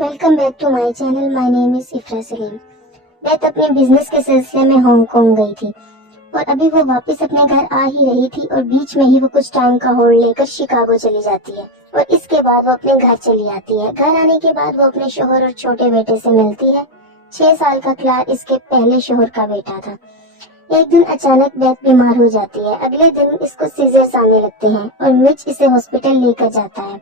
Welcome back to my channel. My name is Ifra Saleem. बेथ अपने business के सिलसिले में हांगकांग गई थी और अभी वो वापस अपने घर आ ही रही थी और बीच में ही वो कुछ टाइम का होल्ड लेकर शिकागो चली जाती है और इसके बाद वो अपने घर चली आती है। घर आने के बाद वो अपने शोहर और छोटे बेटे से मिलती है। 6 साल का क्लार इसके पहले शोहर का बेटा था। एक दिन अचानक बेथ बीमार हो जाती है। अगले दिन इसको सीजर्स आने लगते हैं और मिच इसे हॉस्पिटल लेकर जाता है।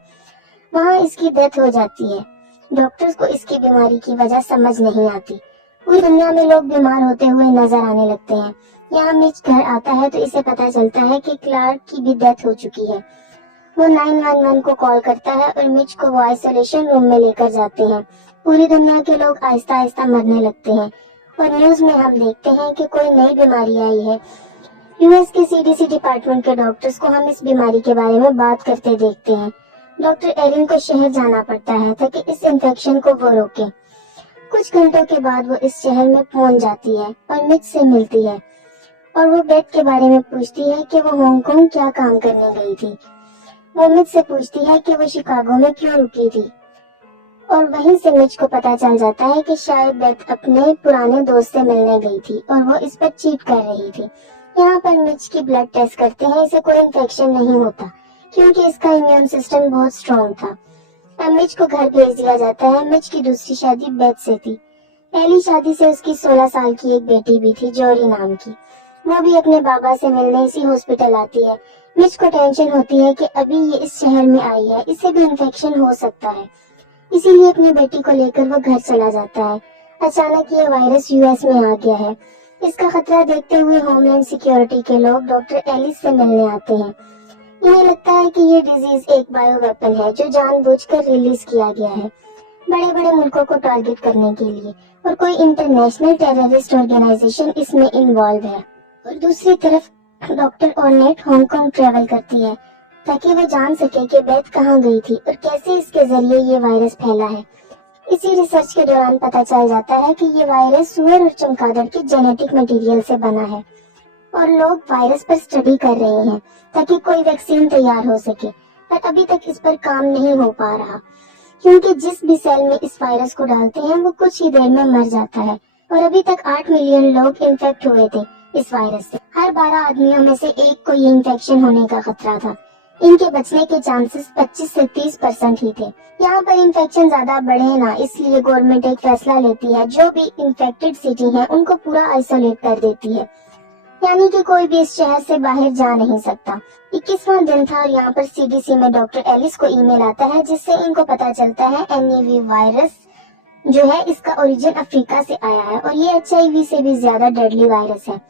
वहाँ इसकी डेथ हो जाती है। डॉक्टर्स को इसकी बीमारी की वजह समझ नहीं आती। पूरी दुनिया में लोग बीमार होते हुए नजर आने लगते हैं। यहाँ मिच घर आता है तो इसे पता चलता है कि क्लार्क की भी डेथ हो चुकी है। वो 911 को कॉल करता है और मिच को वो आइसोलेशन रूम में लेकर जाते हैं। पूरी दुनिया के लोग आहिस्ता आहिस्ता मरने लगते हैं और न्यूज में हम देखते हैं कि कोई नई बीमारी आई है। यूएस के सीडीसी डिपार्टमेंट के डॉक्टर्स को हम इस बीमारी के बारे में बात करते देखते हैं। डॉक्टर एरिन को शहर जाना पड़ता है ताकि इस इन्फेक्शन को वो रोके। कुछ घंटों के बाद वो इस शहर में पहुंच जाती है और मिच से मिलती है और वो बेथ के बारे में पूछती है कि वो हांगकांग क्या काम करने गई थी। वो मिच से पूछती है कि वो शिकागो में क्यों रुकी थी और वहीं से मिच को पता चल जाता है कि शायद बेथ अपने पुराने दोस्त से मिलने गई थी और वो इस पर चीट कर रही थी। यहाँ पर मिच की ब्लड टेस्ट करते हैं। इसे कोई इन्फेक्शन नहीं होता क्योंकि इसका इम्यून सिस्टम बहुत स्ट्रॉन्ग था। अब मिच को घर भेज दिया जाता है। मिच की दूसरी शादी बेथ से थी। पहली शादी से उसकी 16 साल की एक बेटी भी थी, जोरी नाम की। वो भी अपने बाबा से मिलने इसी हॉस्पिटल आती है। मिच को टेंशन होती है कि अभी ये इस शहर में आई है, इससे भी इन्फेक्शन हो सकता है, इसीलिए अपनी बेटी को लेकर वो घर चला जाता है। अचानक ये वायरस यूएस में आ गया है। इसका खतरा देखते हुए होमलैंड सिक्योरिटी के लोग डॉक्टर एलिस से मिलने आते हैं। इन्हें लगता है कि ये डिजीज एक बायो वेपन है जो जानबूझकर रिलीज किया गया है बड़े बड़े मुल्कों को टारगेट करने के लिए और कोई इंटरनेशनल टेररिस्ट ऑर्गेनाइजेशन इसमें इन्वॉल्व है। और दूसरी तरफ डॉक्टर ऑर्नेट हांगकांग ट्रेवल करती है ताकि वो जान सके कि बेथ कहाँ गई थी और कैसे इसके जरिए ये वायरस फैला है। इसी रिसर्च के दौरान पता चल जाता है कि ये वायरस सुअर और चमगादड़ के जेनेटिक मटेरियल से बना है और लोग वायरस पर स्टडी कर रहे हैं ताकि कोई वैक्सीन तैयार हो सके, पर अभी तक इस पर काम नहीं हो पा रहा क्योंकि जिस भी सेल में इस वायरस को डालते हैं वो कुछ ही देर में मर जाता है और अभी तक 8 मिलियन लोग इन्फेक्ट हुए थे इस वायरस से। हर 12 आदमियों में से एक को ये इन्फेक्शन होने का खतरा था। इनके बचने के चांसेस 25 से 30% ही थे। यहाँ पर इन्फेक्शन ज्यादा बढ़े ना, इसलिए गवर्नमेंट एक फैसला लेती है, जो भी इन्फेक्टेड सिटी है उनको पूरा आइसोलेट कर देती है, यानी कि कोई भी इस शहर से बाहर जा नहीं सकता। 21वां दिन था और यहाँ पर सीडीसी में डॉक्टर एलिस को ईमेल आता है जिससे इनको पता चलता है एनईवी वायरस जो है इसका ओरिजिन अफ्रीका से आया है और ये एचआईवी से भी ज्यादा डेडली वायरस है।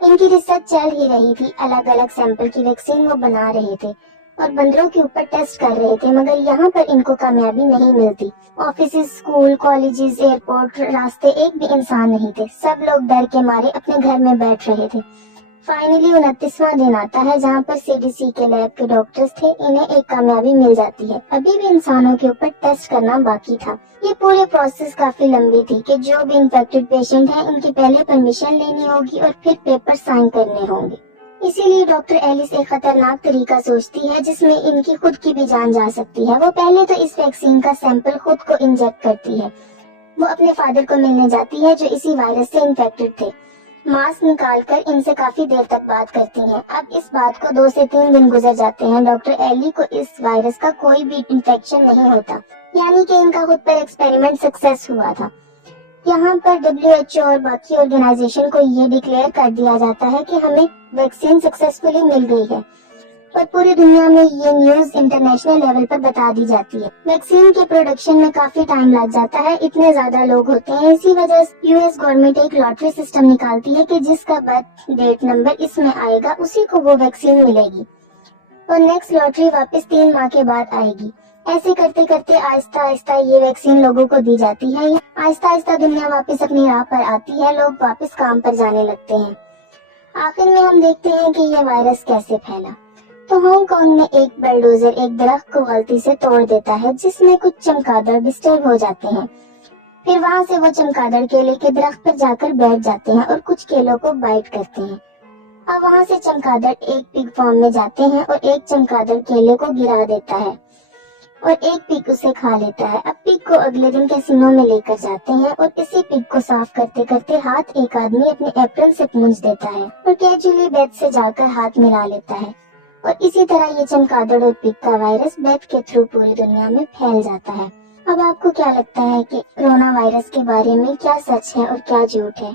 इनकी रिसर्च चल ही रही थी, अलग अलग सैंपल की वैक्सीन वो बना रहे थे और बंदरों के ऊपर टेस्ट कर रहे थे, मगर यहाँ पर इनको कामयाबी नहीं मिलती। ऑफिस, स्कूल, कॉलेजेस, एयरपोर्ट, रास्ते एक भी इंसान नहीं थे। सब लोग डर के मारे अपने घर में बैठ रहे थे। फाइनली 29वां दिन आता है जहाँ पर सीडीसी के लैब के डॉक्टर्स थे। इन्हें एक कामयाबी मिल जाती है। अभी भी इंसानों के ऊपर टेस्ट करना बाकी था। ये पूरी प्रोसेस काफी लंबी थी कि जो भी इन्फेक्टेड पेशेंट है इनकी पहले परमिशन लेनी होगी और फिर पेपर साइन करने होंगे। इसीलिए डॉक्टर एलिस एक खतरनाक तरीका सोचती है जिसमें इनकी खुद की भी जान जा सकती है। वो पहले तो इस वैक्सीन का सैंपल खुद को इंजेक्ट करती है। वो अपने फादर को मिलने जाती है जो इसी वायरस से इन्फेक्टेड थे। मास्क निकालकर इनसे काफी देर तक बात करती हैं। अब इस बात को 2 से 3 दिन गुजर जाते हैं। डॉक्टर एली को इस वायरस का कोई भी इन्फेक्शन नहीं होता, यानी कि इनका खुद पर एक्सपेरिमेंट सक्सेस हुआ था। यहाँ पर WHO और बाकी ऑर्गेनाइजेशन को ये डिक्लेयर कर दिया जाता है कि हमें वैक्सीन सक्सेसफुली मिल गई है और पूरी दुनिया में ये न्यूज इंटरनेशनल लेवल पर बता दी जाती है। वैक्सीन के प्रोडक्शन में काफी टाइम लग जाता है, इतने ज्यादा लोग होते हैं। इसी वजह से यूएस गवर्नमेंट एक लॉटरी सिस्टम निकालती है कि जिसका बर्थ डेट नंबर इसमें आएगा उसी को वो वैक्सीन मिलेगी और नेक्स्ट लॉटरी वापस 3 माह के बाद आएगी। ऐसे करते करते आहिस्ता आहिस्ता ये वैक्सीन लोगों को दी जाती है। आहिस्ता आहिस्ता दुनिया वापस अपनी राह पर आती है, लोग वापस काम पर जाने लगते हैं। आखिर में हम देखते हैं कि ये वायरस कैसे फैला। तो हांगकांग में एक बलडोजर एक दरख्त को गलती से तोड़ देता है जिसमें कुछ चमगादड़ डिस्टर्ब हो जाते हैं। फिर वहाँ से वो चमगादड़ केले के दरख्त पर जाकर बैठ जाते हैं और कुछ केलों को बाइट करते हैं। अब वहाँ से चमगादड़ एक पिग फॉर्म में जाते हैं और एक चमगादड़ केले को गिरा देता है। اور ایک پگ اسے کھا لیتا ہے۔ اب پگ کو اگلے دن کیسینو میں لے کر جاتے ہیں اور اسی پگ کو صاف کرتے کرتے ہاتھ ایک آدمی اپنے ایپرن سے پونچھ دیتا ہے اور کیجولی بیتھ سے جا کر ہاتھ ملا لیتا ہے، اور اسی طرح یہ چمگادڑ اور پگ کا وائرس بیتھ کے تھرو پوری دنیا میں پھیل جاتا ہے۔ اب آپ کو کیا لگتا ہے کہ کرونا وائرس کے بارے میں کیا سچ ہے اور کیا جھوٹ ہے؟